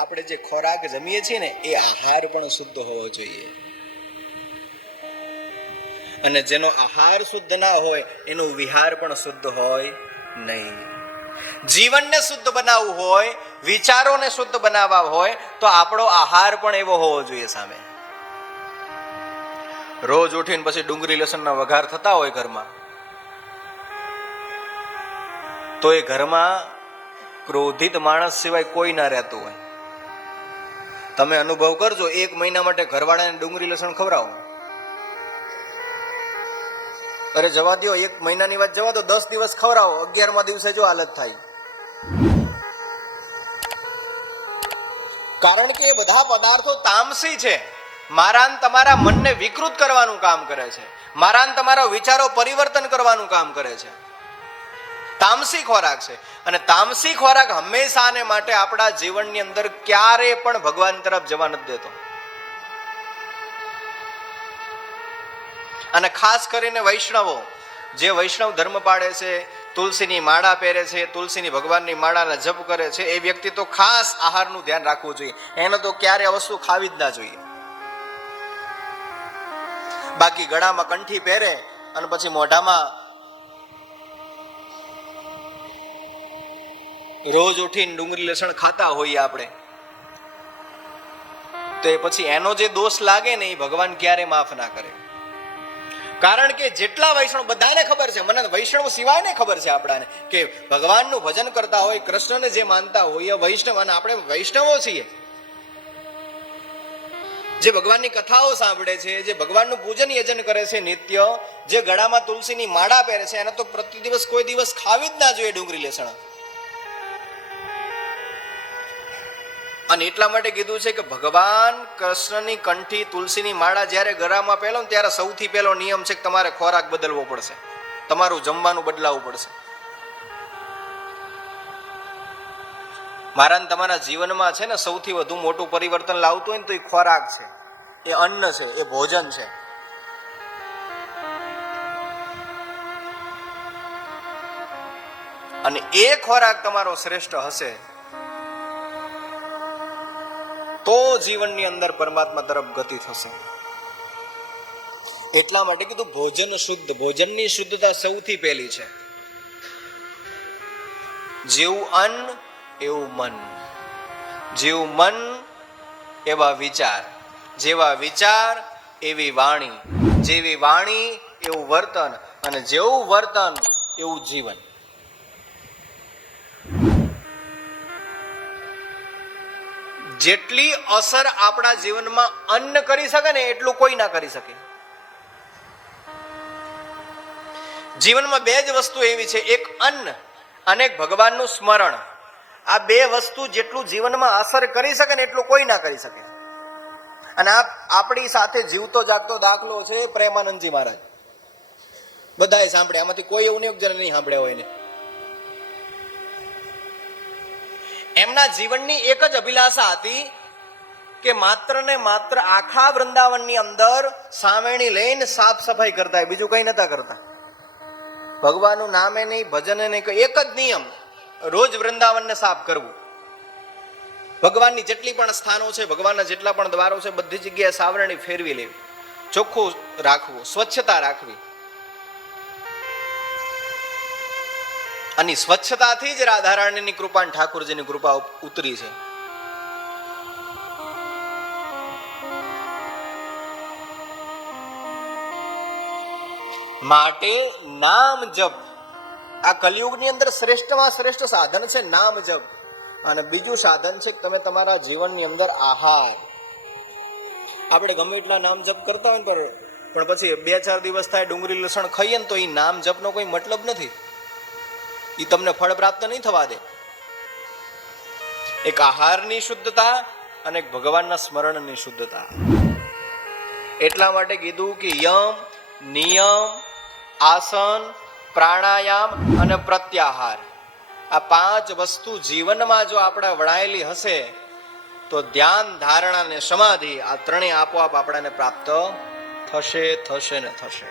આપણે જે ખોરાક જમીએ છીએ ને એ આહાર પણ શુદ્ધ હોવો જોઈએ. અને જેનો આહાર શુદ્ધ ના હોય એનો વિહાર પણ શુદ્ધ હોય નહીં. જીવનને શુદ્ધ બનાવવું હોય, વિચારોને શુદ્ધ બનાવવા હોય તો આપણો આહાર પણ એવો હોવો જોઈએ. સામે રોજ ઉઠીને પછી ડુંગળી લસણના વઘાર થતા હોય ઘરમાં, તો એ ઘરમાં ક્રોધિત માણસ સિવાય કોઈ ના રહેતું હોય. તમે અનુભવ કરજો, 1 મહિના માટે ઘરવાળાને ડુંગળી લસણ ખવડાવો. અરે જવા દો, 1 મહિનાની વાત જવા દો, 10 દિવસ ખવડાવો, 11મા દિવસે જો હાલત થાય. કારણ કે એ બધા પદાર્થો તામસી છે. મારા તમારા મનને વિકૃત કરવાનું કામ કરે છે. મારા તમારા વિચારો પરિવર્તન કરવાનું કામ કરે છે. તામસી ખોરાક છે. અને તામસી ખોરાક હંમેશાને માટે આપણા જીવનની અંદર ક્યારે પણ ભગવાન તરફ જવા નથી દેતો. અને ખાસ કરીને વૈષ્ણવો, જે વૈષ્ણવ ધર્મ પાળે છે, તુલસીની માળા પહેરે છે, તુલસીની ભગવાનની માળાના જપ કરે છે, એ વ્યક્તિ તો ખાસ આહારનું ધ્યાન રાખવું જોઈએ. એને તો ક્યારે આ વસ્તુ ખાવી જ ના જોઈએ. બાકી ગળામાં કંઠી પહેરે અને પછી મોઢામાં રોજ ઉઠીને ડુંગળી લસણ ખાતા હોઈએ આપણે, તો એ પછી એનો જે દોષ લાગે ને એ ભગવાન ક્યારે માફ ના કરે. કારણ કે જેટલા વૈષ્ણવ, બધાને ખબર છે, મને વૈષ્ણવ સિવાય ને ખબર છે આપણાને, કે ભગવાનનું ભજન કરતા હોય, કૃષ્ણને જે માનતા હોય વૈષ્ણવ, અને આપણે વૈષ્ણવો છીએ, જે ભગવાનની કથાઓ સાંભળે છે, જે ભગવાનનું પૂજન યજન કરે છે નિત્ય, જે ગળામાં તુલસીની માળા પહેરે છે, એને તો પ્રતિ દિવસ કોઈ દિવસ ખાવી જ ના જોઈએ ડુંગળી લસણ. અને એટલા માટે કીધું છે કે ભગવાન કૃષ્ણની કંઠી તુલસીની માળા જ્યારે ગળામાં પહેલો ને ત્યારે સૌથી પહેલો નિયમ છે કે તમારે ખોરાક બદલવો પડશે, તમારું જમવાનું બદલાવવું પડશે. મારા તમારા જીવનમાં છે ને સૌથી વધુ મોટું પરિવર્તન લાવતું હોય ને તો એ ખોરાક છે, એ અન્ન છે, એ ભોજન છે. અને એ ખોરાક તમારો શ્રેષ્ઠ હશે તો જીવનની અંદર પરમાત્મા તરફ ગતિ થશે. એટલા માટે કીધું ભોજન શુદ્ધ, ભોજનની શુદ્ધતા સૌથી પહેલી છે. જેવું અન્ન એવું મન, જેવું મન એવા વિચાર, જેવા વિચાર એવી વાણી, જેવી વાણી એવું વર્તન, અને જેવું વર્તન એવું જીવન. જેટલી અસર આપણા જીવનમાં અન્ન કરી શકે ને એટલું કોઈ ના કરી શકે. જીવનમાં 2 જ વસ્તુ એવી છે, એક અન્ન અને એક ભગવાનનું સ્મરણ. આ 2 વસ્તુ જેટલું જીવનમાં અસર કરી શકે ને એટલું કોઈ ના કરી શકે. અને આપણી સાથે જીવતો જાગતો દાખલો છે પ્રેમાનંદજી મહારાજ. બધાએ સાંભળ્યા, આમાંથી કોઈ એવું નહીં સાંભળ્યા હોય ને. એમના જીવનની એક જ અભિલાષા હતી કે માત્ર ને માત્ર આખા વૃંદાવનની અંદર સાવેણી લઈને સાફ સફાઈ કરતા, બીજું કઈ નતા કરતા. ભગવાનનું નામે નહીં, ભજને નહીં, એક જ નિયમ, રોજ વૃંદાવનને સાફ કરવું. ભગવાનની જેટલી પણ સ્થાનો છે, ભગવાનના જેટલા પણ દ્વારો છે, બધી જગ્યાએ સાવરણી ફેરવી લેવી, ચોખ્ખું રાખવું, સ્વચ્છતા રાખવી. અને સ્વચ્છતાથી જ રાધારાણીની કૃપા અને ઠાકોરજીની કૃપા ઉતરી છે. માટે નામ જપ આ કલિયુગની અંદર શ્રેષ્ઠમાં શ્રેષ્ઠ સાધન છે, નામ જપ. અને બીજું સાધન છે કે તમે તમારા જીવનની અંદર આહાર. આપણે ગમે એટલા નામ જપ કરતા હોય પણ પછી 2-4 દિવસ થાય ડુંગળી લસણ ખાઈએ ને તો એ નામ જપનો કોઈ મતલબ નથી. એ તમને ફળ પ્રાપ્ત નહીં થવા દે. એક આહારની શુદ્ધતા અને એક ભગવાનના સ્મરણની શુદ્ધતા. એટલા માટે કીધું કે યમ, નિયમ, આસન, પ્રાણાયામ અને પ્રત્યાહાર, આ 5 વસ્તુ જીવનમાં જો આપણે વણાયેલી હશે તો ધ્યાન, ધારણા અને સમાધિ, આ ત્રણેય આપોઆપ આપણાને પ્રાપ્ત થશે, થશે ને થશે.